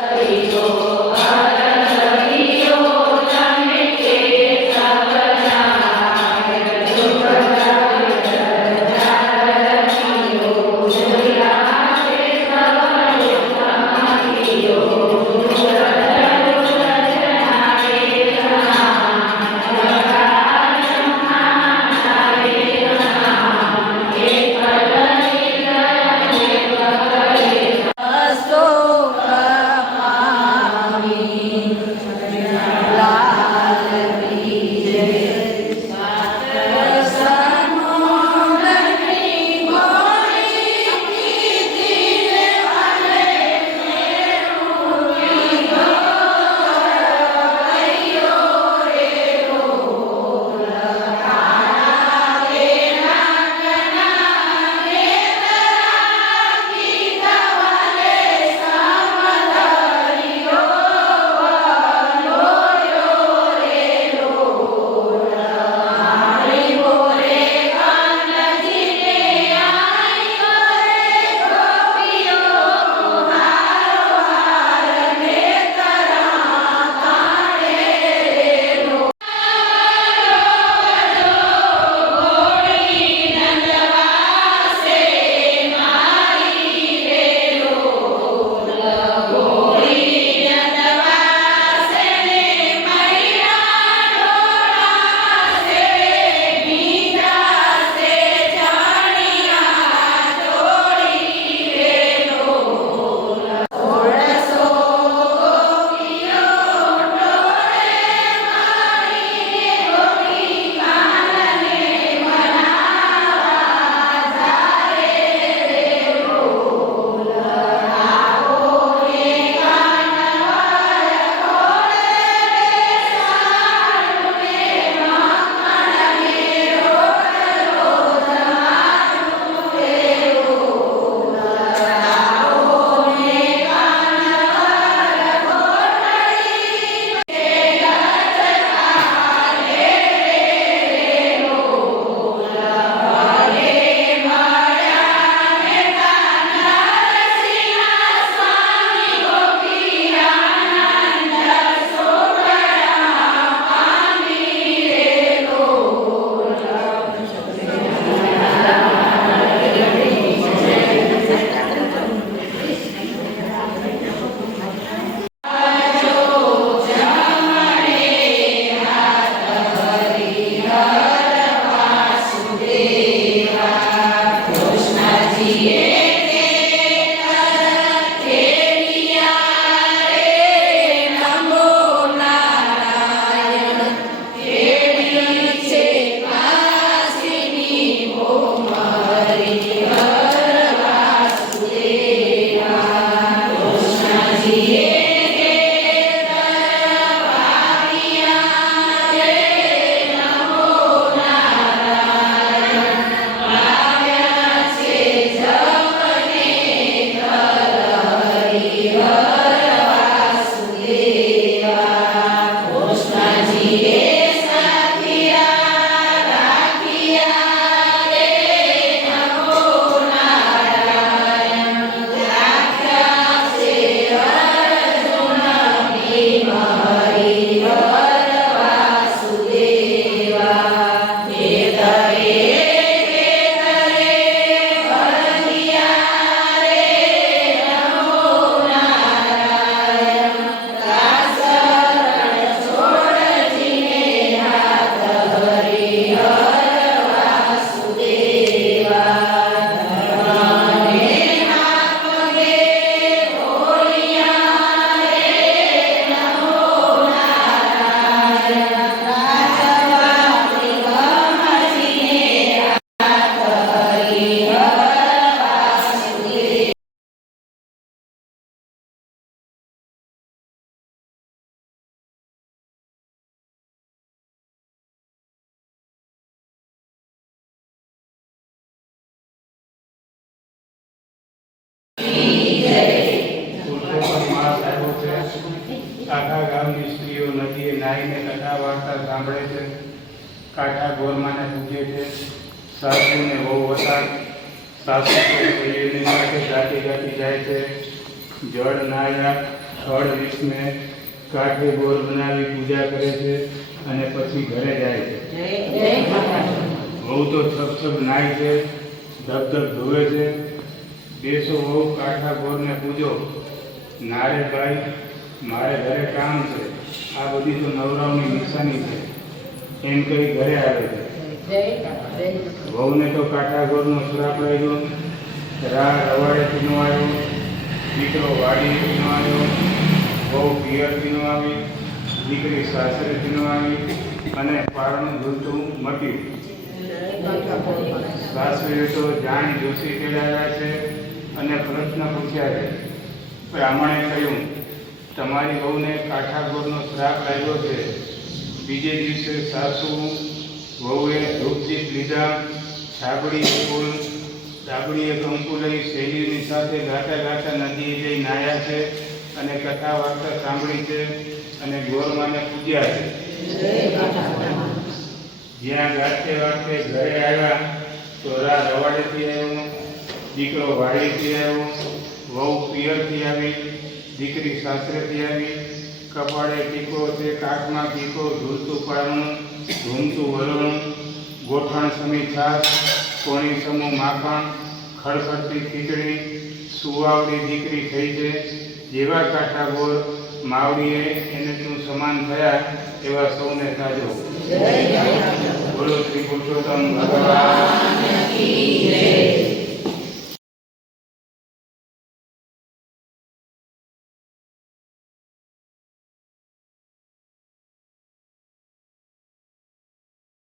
હરિ આખા ગામની સ્ત્રીઓ નદીએ નાહીને કથા વાર્તા સાંભળે છે, કાંઠા ગોરમાને પૂજે છે. સાસુને વહુ હતા. સાસુ શૈલીની સાથે ગાતી ગાતી જાય છે. જળ નાયા સ્થળ વિસ્મે કાંઠે ગોર બનાવી પૂજા કરે છે અને પછી ઘરે જાય છે. વહુ તો છપ નાય છે, ધબ ધોવે છે. બેસો વહુ કાંઠા ગોરને પૂજો. નારે ભાઈ મારે ઘરે કામ છે, આ બધી તો નવરાવની નિશાની છે એમ કહી ઘરે આવે છે. વહુને તો કાંઠા ગોરનો શ્રાપ લાગ્યો. રા રવાડે પીનો આવ્યો, દીકરો વાડી પીનો આવ્યો, વહુ પિયર પીનો આવી, દીકરી સાસરે પીનો આવી અને પારણું ઝૂલતું મટ્યું. સાસુએ તો જાણી જોશી તેડાવ્યા છે અને પ્રશ્ન પૂછ્યા છે. બ્રાહ્મણે કહ્યું, તમારી વહુને કાંઠા ગોરનો શ્રાપ લાગ્યો છે. બીજે દિવસે સાસુ વહુએ ધૂપદીપ લીધા. ડાબડીએ કંકુ લઈ શૈલીની સાથે ગાતા ગાતા નદીએ જઈ નાહ્યા છે અને કથા વાર્તા સાંભળી છે અને ગોરમાને પૂજ્યા છે. જ્યાં ગાતે વાતે ઘરે આવ્યા તો રા રવાડેથી આવ્યો, દીકરો વાડીથી આવ્યો, વહુ પિયરથી આવી, દીકરી સાસરેથી આવી. કપાળે ટીકો છે, કાખમાં ટીકો, ઝૂલતું પારણું, ધૂમતું વરણું, ગોઠણ સમી છાશ, કોણી સમૂહ માખણ, ખડખડતી ખીચડી, સુવાવડી દીકરી થઈ છે. જેવા કાંઠા ગોર માવડીએ એને તું સમાન થયા એવા સૌને સાજો. બોલો શ્રી પુરુષોત્તમ ભગવાન.